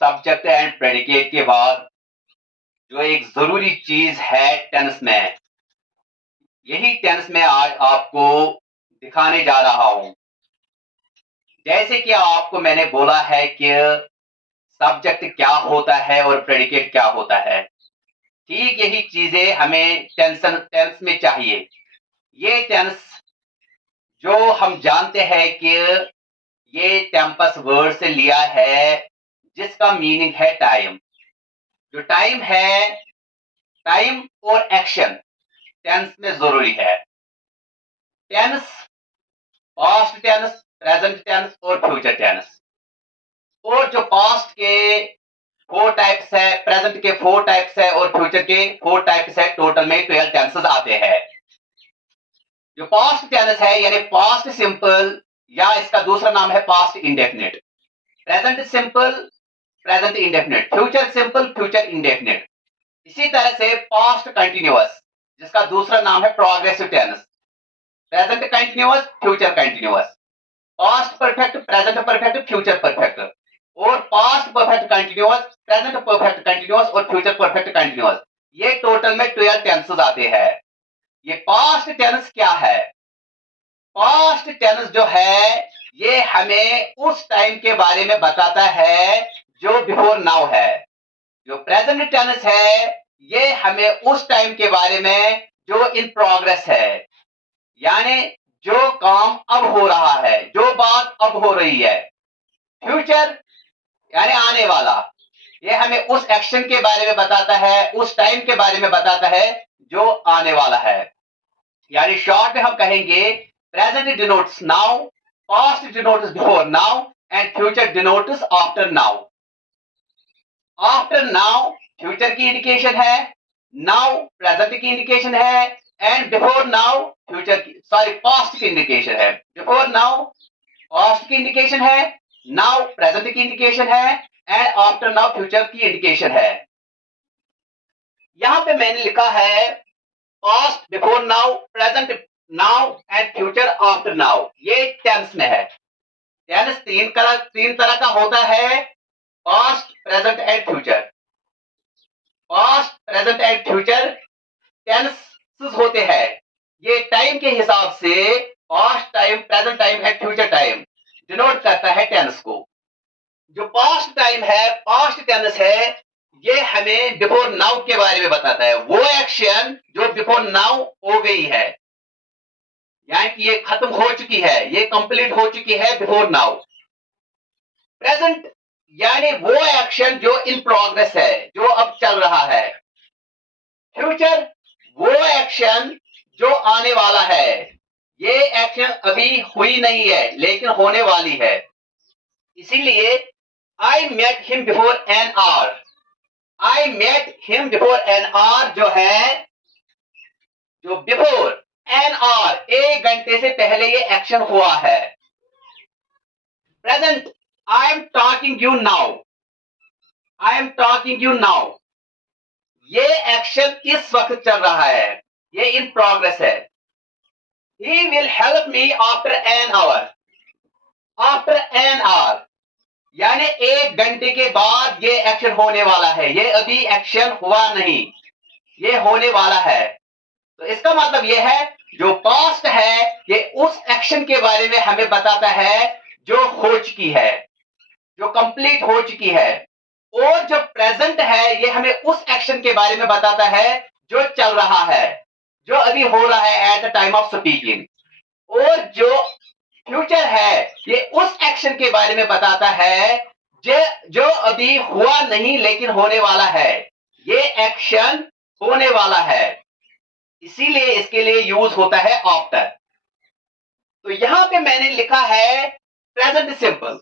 Subject and predicate के बाद जो एक जरूरी चीज है टेंस में, यही टेंस में आज आपको दिखाने जा रहा हूं। जैसे कि आपको मैंने बोला है कि सब्जेक्ट क्या होता है और प्रेडिकेट क्या होता है, ठीक यही चीजें हमें टेंस में चाहिए। ये टेंस जो हम जानते हैं कि ये टेम्पस वर्ड से लिया है, जिसका मीनिंग है टाइम। जो टाइम है, टाइम और एक्शन टेंस में जरूरी है। Tense past tense, present tense और फ्यूचर टेंस। और जो पास्ट के 4 टाइप्स है, प्रेजेंट के 4 टाइप्स है और फ्यूचर के 4 टाइप्स है, टोटल में 12 टेंसेस आते हैं। जो पास्ट टेंस है यानी पास्ट सिंपल, या इसका दूसरा नाम है past indefinite. Present simple, present indefinite. Future simple, future indefinite. इसी तरह से पास्ट कंटिन्यूअस, जिसका दूसरा नाम है progressive tense. Present continuous, future continuous. Past perfect, present perfect, future perfect. और past perfect continuous, present perfect continuous और फ्यूचर परफेक्ट कंटिन्यूअस। ये टोटल में 12 टेंसेस आते हैं। ये पास्ट टेंस क्या है? पास्ट टेंस जो है ये हमें उस टाइम के बारे में बताता है जो बिफोर नाउ है। जो प्रेजेंट टेंस है ये हमें उस टाइम के बारे में जो इन प्रोग्रेस है, यानी जो काम अब हो रहा है, जो बात अब हो रही है। फ्यूचर यानी आने वाला, ये हमें उस एक्शन के बारे में बताता है, उस टाइम के बारे में बताता है जो आने वाला है। यानी शॉर्ट में हम कहेंगे present denotes now, past denotes before now and future denotes after now. After now future की इंडिकेशन है, नाउ प्रेजेंट की इंडिकेशन है एंड बिफोर नाउ फ्यूचर की, सॉरी पास्ट की इंडिकेशन है। बिफोर नाउ पास्ट की इंडिकेशन है, नाउ प्रेजेंट की इंडिकेशन है एंड आफ्टर नाउ फ्यूचर की इंडिकेशन है। यहां पे मैंने लिखा है past before now, present now and future after now. ये टेंस में है। टेंस तीन तरह का होता है, past, present and future. Past, present and future tenses होते हैं। ये टाइम के हिसाब से past time, present time and future time denote करता है टेंस को। जो पास्ट टाइम है, पास्ट टेंस है, ये हमें बिफोर नाउ के बारे में बताता है। वो एक्शन जो बिफोर नाउ हो गई है, यानी कि ये खत्म हो चुकी है, ये कंप्लीट हो चुकी है बिफोर नाउ। प्रेजेंट यानी वो एक्शन जो इन प्रोग्रेस है, जो अब चल रहा है। फ्यूचर वो एक्शन जो आने वाला है, ये एक्शन अभी हुई नहीं है लेकिन होने वाली है। इसीलिए I met him before an hour, I met him before an hour जो है, जो बिफोर एन आवर, 1 घंटे से पहले ये एक्शन हुआ है। Present I am talking you now, I am talking you now, ये एक्शन इस वक्त चल रहा है, ये इन प्रोग्रेस है। He will help me after an hour, after an hour यानी 1 घंटे के बाद ये एक्शन होने वाला है। ये अभी एक्शन हुआ नहीं, ये होने वाला है। तो इसका मतलब ये है जो पास्ट है ये उस एक्शन के बारे में हमें बताता है जो हो चुकी है, जो कंप्लीट हो चुकी है। और जो प्रेजेंट है ये हमें उस एक्शन के बारे में बताता है जो चल रहा है, जो अभी हो रहा है at the time of speaking. और जो फ्यूचर है ये उस एक्शन के बारे में बताता है जो अभी हुआ नहीं लेकिन होने वाला है, ये एक्शन होने वाला है। इसीलिए इसके लिए यूज होता है आफ्टर। तो यहां पे मैंने लिखा है प्रेजेंट सिंपल।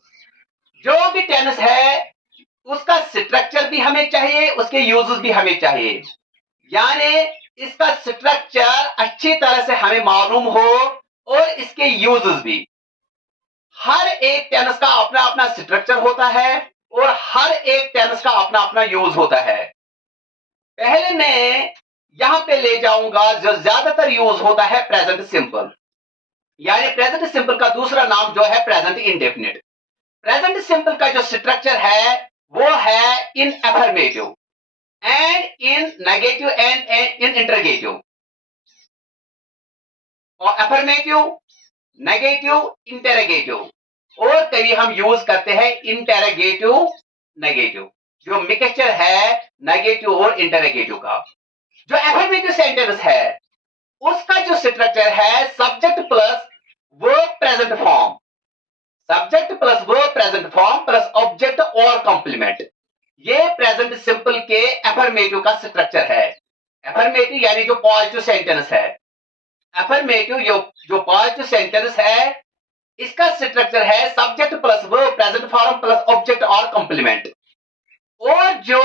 जो भी टेंस है उसका स्ट्रक्चर भी हमें चाहिए, उसके यूजेस भी हमें चाहिए। यानी इसका स्ट्रक्चर अच्छी तरह से हमें मालूम हो और इसके यूजेस भी। हर एक टेंस का अपना अपना स्ट्रक्चर होता है और हर एक टेंस का अपना अपना यूज होता है। पहले मैं यहां पे ले जाऊंगा जो ज्यादातर यूज होता है प्रेजेंट सिंपल, यानी प्रेजेंट सिंपल का दूसरा नाम जो है प्रेजेंट इंडेफिनिट। प्रेजेंट सिंपल का जो स्ट्रक्चर है वो है in affirmative and in negative and in interrogative. और अफर्मेटिव, नेगेटिव, इंटेरोगेटिव, और कभी हम यूज करते हैं इंटेरोगेटिव नेगेटिव, जो मिक्सचर है नेगेटिव और इंटेरोगेटिव का। जो अफर्मेटिव सेंटेंस है उसका जो स्ट्रक्चर है subject plus verb present form, subject plus verb present form plus object और कॉम्प्लीमेंट। ये प्रेजेंट सिंपल के अफर्मेटिव का स्ट्रक्चर है। अफर्मेटिव यानी जो पॉजिटिव सेंटेंस है, अफर्मेटिव जो पॉजिटिव सेंटेंस है, इसका स्ट्रक्चर है subject plus verb present form plus object और कॉम्प्लीमेंट। और जो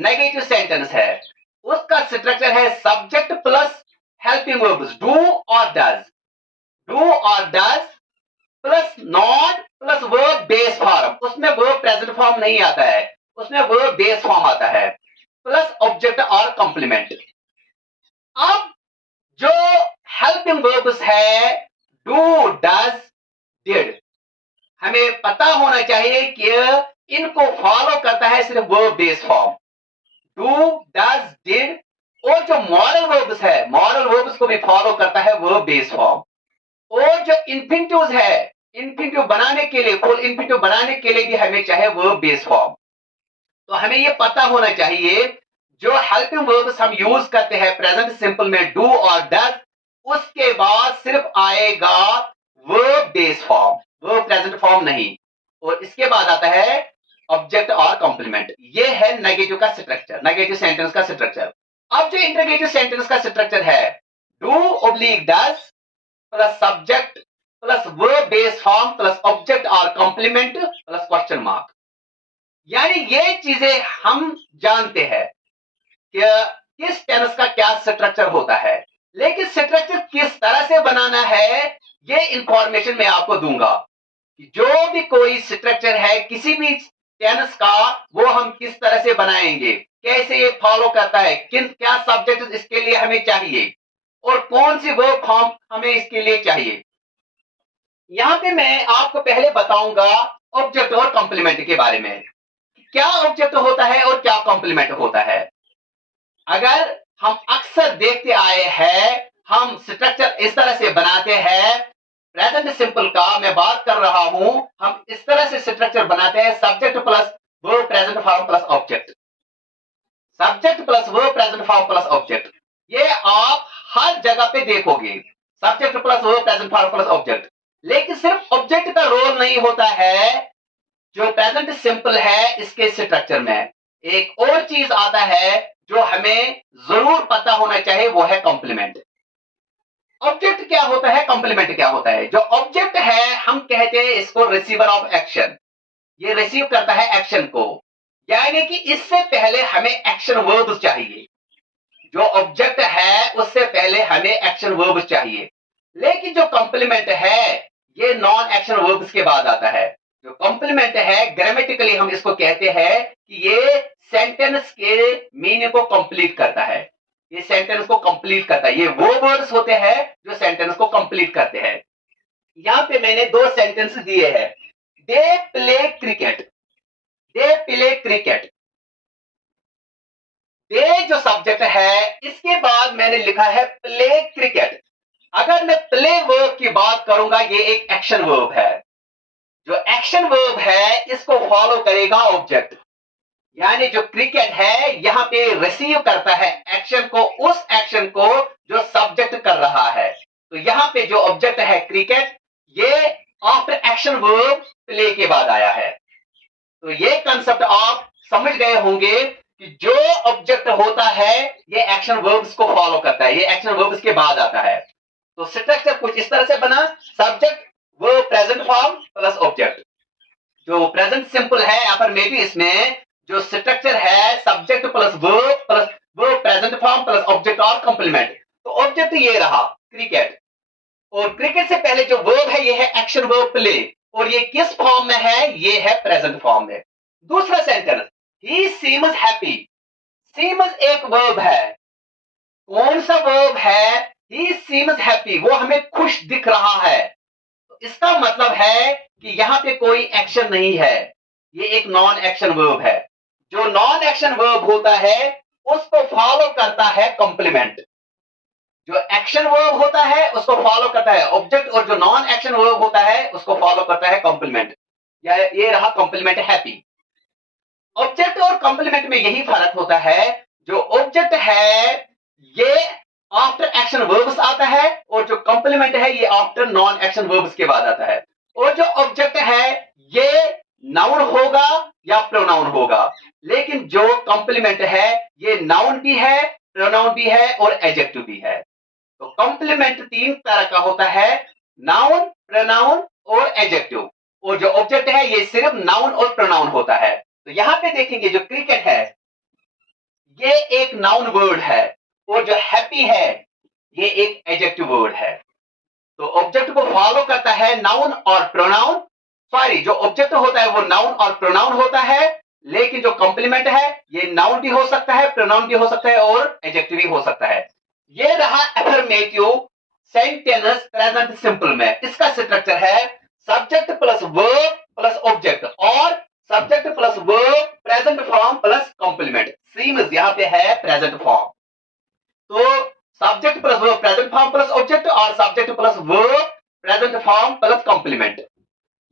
नेगेटिव सेंटेंस है उसका स्ट्रक्चर है subject plus helping verbs do और डज, डू और does plus not plus verb base form, उसमें वर्ब प्रेजेंट फॉर्म नहीं आता है, उसमें वर्ब बेस फॉर्म आता है, प्लस ऑब्जेक्ट और कॉम्प्लीमेंट। अब जो हेल्पिंग वर्ब्स है डू डज डिड, हमें पता होना चाहिए कि इनको फॉलो करता है सिर्फ verb base form do does did, और जो मॉरल वर्ब्स है मॉरल वर्ब्स को भी फॉलो करता है वर्ब बेस फॉर्म। और जो इन्फिनिटिव्स है, इन्फिनिटिव बनाने के लिए, फुल इन्फिनिटिव बनाने के लिए भी हमें चाहे वर्ब बेस फॉर्म। तो हमें ये पता होना चाहिए जो हेल्पिंग वर्ब्स हम यूज करते हैं प्रेजेंट सिंपल में डू और डज, उसके बाद सिर्फ आएगा verb base form, verb present form नहीं। और इसके बाद आता है ऑब्जेक्ट और कॉम्प्लीमेंट। ये है नेगेटिव का स्ट्रक्चर, नेगेटिव सेंटेंस का स्ट्रक्चर। अब जो इंटरगेटिव सेंटेंस का स्ट्रक्चर है do oblique does plus subject plus verb base form plus object और कॉम्प्लीमेंट प्लस क्वेश्चन मार्क। यानी ये चीजें हम जानते हैं कि किस टेंस का क्या स्ट्रक्चर होता है, लेकिन स्ट्रक्चर किस तरह से बनाना है ये इंफॉर्मेशन मैं आपको दूंगा। जो भी कोई स्ट्रक्चर है किसी भी टेंस का, वो हम किस तरह से बनाएंगे, कैसे ये फॉलो करता है, किन क्या सब्जेक्ट इसके लिए हमें चाहिए और कौन सी वर्ब फॉर्म हमें इसके लिए चाहिए। यहां पे मैं आपको पहले बताऊंगा ऑब्जेक्ट और कॉम्प्लीमेंट के बारे में, क्या ऑब्जेक्ट होता है और क्या कॉम्प्लीमेंट होता है। अगर हम अक्सर देखते आए हैं, हम स्ट्रक्चर इस तरह से बनाते हैं, प्रेजेंट सिंपल का मैं बात कर रहा हूं, हम इस तरह से स्ट्रक्चर बनाते हैं subject plus verb present form plus object, subject plus verb present form plus object. ये आप हर जगह पे देखोगे, subject plus verb present form plus object. लेकिन सिर्फ ऑब्जेक्ट का रोल नहीं होता है जो प्रेजेंट सिंपल है इसके स्ट्रक्चर में, एक और चीज आता है जो हमें जरूर पता होना चाहिए, वो है कॉम्प्लीमेंट। ऑब्जेक्ट क्या होता है, कॉम्प्लीमेंट क्या होता है। जो ऑब्जेक्ट है हम कहते हैं इसको रिसीवर ऑफ एक्शन, ये रिसीव करता है एक्शन को, यानी कि इससे पहले हमें एक्शन वर्ब्स चाहिए। जो ऑब्जेक्ट है उससे पहले हमें एक्शन वर्ब्स चाहिए, लेकिन जो कॉम्प्लीमेंट है ये नॉन एक्शन वर्ब्स के बाद आता है। जो कॉम्प्लीमेंट है ग्रामेटिकली हम इसको कहते हैं कि ये सेंटेंस के मीनिंग को कंप्लीट करता है, ये सेंटेंस को कंप्लीट करता है। ये वो वर्ड्स होते हैं जो सेंटेंस को कंप्लीट करते हैं। यहां पे मैंने दो सेंटेंस दिए हैं, they play cricket, they play cricket, they जो सब्जेक्ट है इसके बाद मैंने लिखा है प्ले क्रिकेट। अगर मैं प्ले वर्ब की बात करूंगा, ये एक एक्शन वर्ब है, जो एक्शन वर्ब है इसको फॉलो करेगा ऑब्जेक्ट, यानी जो क्रिकेट है यहां पे रिसीव करता है एक्शन को, उस एक्शन को जो सब्जेक्ट कर रहा है। तो यहां पे जो ऑब्जेक्ट है क्रिकेट, ये आफ्टर एक्शन वर्ब प्ले के बाद आया है। तो ये कंसेप्ट आप समझ गए होंगे कि जो ऑब्जेक्ट होता है ये एक्शन वर्ब्स को फॉलो करता है, ये एक्शन वर्ब्स के बाद आता है। तो स्ट्रक्चर कुछ इस तरह से बना, subject verb present form plus object. जो प्रेजेंट सिंपल है अफर्मेटिव, इसमें जो स्ट्रक्चर है subject plus verb present form plus object और कंप्लीमेंट। तो ऑब्जेक्ट ये रहा क्रिकेट, और क्रिकेट से पहले जो वर्ब है ये है एक्शन वर्ब प्ले, और ये किस फॉर्म में है, ये है प्रेजेंट फॉर्म में। दूसरा सेंटेंस, ही सीम्स हैप्पी, सीम्स एक वर्ब है, कौन सा वर्ब है, ही सीम्स हैप्पी, वो हमें खुश दिख रहा है। तो इसका मतलब है कि यहां पे कोई एक्शन नहीं है, ये एक नॉन एक्शन वर्ब है। जो नॉन एक्शन वर्ब होता है उसको फॉलो करता है कॉम्प्लीमेंट। जो एक्शन वर्ब होता है उसको फॉलो करता है ऑब्जेक्ट, और जो नॉन एक्शन वर्ब होता है उसको फॉलो करता है कॉम्प्लीमेंट। या ये रहा कॉम्प्लीमेंट हैप्पी। ऑब्जेक्ट और कॉम्प्लीमेंट में यही फर्क होता है, जो ऑब्जेक्ट है ये आफ्टर एक्शन वर्ब्स आता है, और जो कॉम्प्लीमेंट है ये आफ्टर नॉन एक्शन वर्ब्स के बाद आता है। और जो ऑब्जेक्ट है ये नाउन होगा या प्रोनाउन होगा, लेकिन जो कॉम्प्लीमेंट है ये नाउन भी है, प्रोनाउन भी है और एडजेक्टिव भी है। तो कॉम्प्लीमेंट तीन तरह का होता है, नाउन, प्रोनाउन और एडजेक्टिव। और जो ऑब्जेक्ट है ये सिर्फ नाउन और प्रोनाउन होता है। तो यहां पे देखेंगे जो क्रिकेट है ये एक नाउन वर्ड है, और जो हैप्पी है ये एक एडजेक्टिव वर्ड है। तो ऑब्जेक्ट को फॉलो करता है नाउन और प्रोनाउन। सॉरी, जो ऑब्जेक्ट होता है वो नाउन और प्रोनाउन होता है, लेकिन जो कॉम्प्लीमेंट है ये नाउन भी हो सकता है, प्रोनाउन भी हो सकता है और एडजेक्टिव भी हो सकता है। ये रहा अफर्मेटिव सेंटेंस प्रेजेंट सिंपल में। इसका स्ट्रक्चर है subject plus verb plus object, और subject plus verb present form plus complement. Same यहां पे है प्रेजेंट फॉर्म। तो subject plus verb present form plus object, और subject plus verb present form plus complement.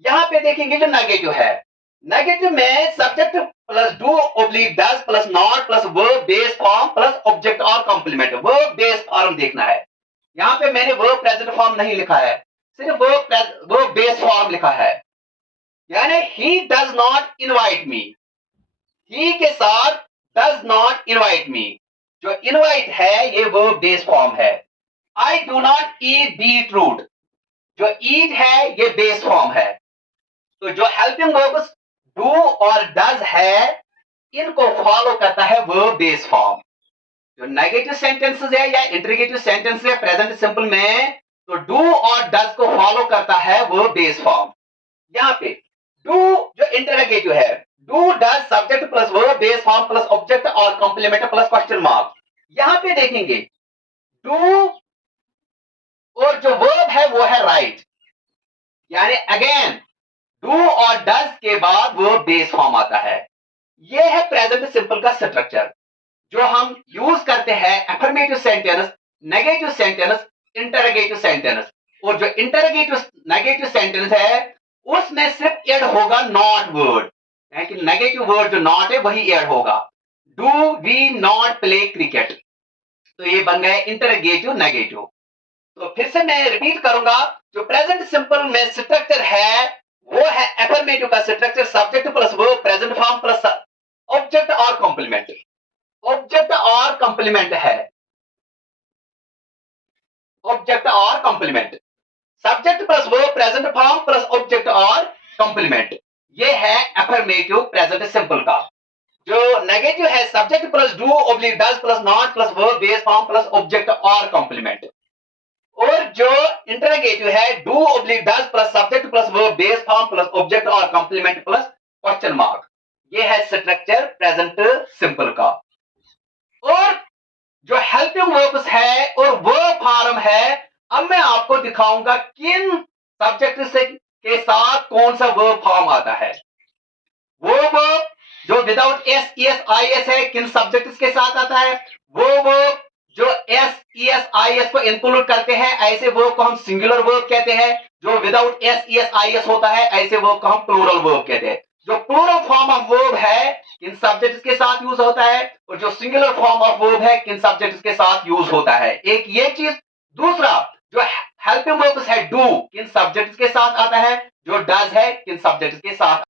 यहां पे देखेंगे जो नेगेटिव है, नेगेटिव में subject plus do oblique does plus not plus verb base form plus object और complement. Verb base form देखना है। यहां पे मैंने वर्ब प्रेजेंट फॉर्म नहीं लिखा है, सिर्फ वर्ब बेस फॉर्म लिखा है। यानी he does not invite me, he के साथ डज नॉट इनवाइट मी। जो इनवाइट है ये वर्ब बेस फॉर्म है। I do not eat beetroot, जो ईट है ये बेस फॉर्म है। तो जो हेल्पिंग वर्ब्स डू और डज है इनको फॉलो करता है वर्ब बेस फॉर्म। जो नेगेटिव सेंटेंसेस है या इंटरोगेटिव सेंटेंस है प्रेजेंट सिंपल में, तो डू और डज को फॉलो करता है वर्ब बेस फॉर्म। यहां पे डू जो इंटरोगेटिव है, do does subject plus verb base form plus object और कॉम्प्लीमेंट प्लस क्वेश्चन मार्क। यहां पे देखेंगे डू और जो वर्ब है वो है राइट, यानी अगेन डू और डज के बाद वर्ब बेस फॉर्म आता है। ये है प्रेजेंट सिंपल का स्ट्रक्चर जो हम यूज करते हैं affirmative sentence, negative sentence, interrogative sentence. और जो इंटरोगेटिव नेगेटिव सेंटेंस है उसमें सिर्फ ऐड होगा नॉट वर्ड, यानी नेगेटिव वर्ड जो नॉट है वही ऐड होगा। Do we not play cricket, तो ये बन गए इंटरोगेटिव नेगेटिव। तो फिर से मैं रिपीट करूंगा, जो प्रेजेंट सिंपल में स्ट्रक्चर है वो है अफर्मेटिव का structure, subject plus verb present form plus object और कॉम्प्लीमेंट। ऑब्जेक्ट और कॉम्प्लीमेंट है, ऑब्जेक्ट और complement, subject plus verb present form plus object और कॉम्प्लीमेंट। ये है अफर्मेटिव प्रेजेंट सिंपल का। जो नेगेटिव है subject plus do oblique does plus not plus verb base form plus object और कॉम्प्लीमेंट। और जो इंटरोगेटिव है do oblique does plus subject plus verb base form plus object और कॉम्प्लीमेंट प्लस क्वेश्चन मार्क। ये है structure present simple का। और जो हेल्पिंग वर्ब्स है और वर्ब फॉर्म है, अब मैं आपको दिखाऊंगा किन सब्जेक्ट से के साथ कौन सा वर्ब फॉर्म आता है। वो वर्ब जो without S E S I S है किन सब्जेक्ट्स के साथ आता है। वो वर्ब जो S E S I S को इंक्लूड करते हैं ऐसे वर्ब को हम सिंगुलर वर्ब कहते हैं। जो without S E S I S होता है ऐसे वर्ब को हम प्लूरल वर्ब कहते हैं। जो प्लूरल फॉर्म ऑफ वर्ब है किन सब्जेक्ट्स के साथ यूज होता है, और जो सिंगुलर फॉर्म ऑफ वर्ब है किन सब्जेक्ट्स के साथ यूज होता है। एक ये चीज। दूसरा जो हेल्पिंग वर्ब्स है डू किन सब्जेक्ट्स के साथ आता है, जो डज है किन सब्जेक्ट्स के साथ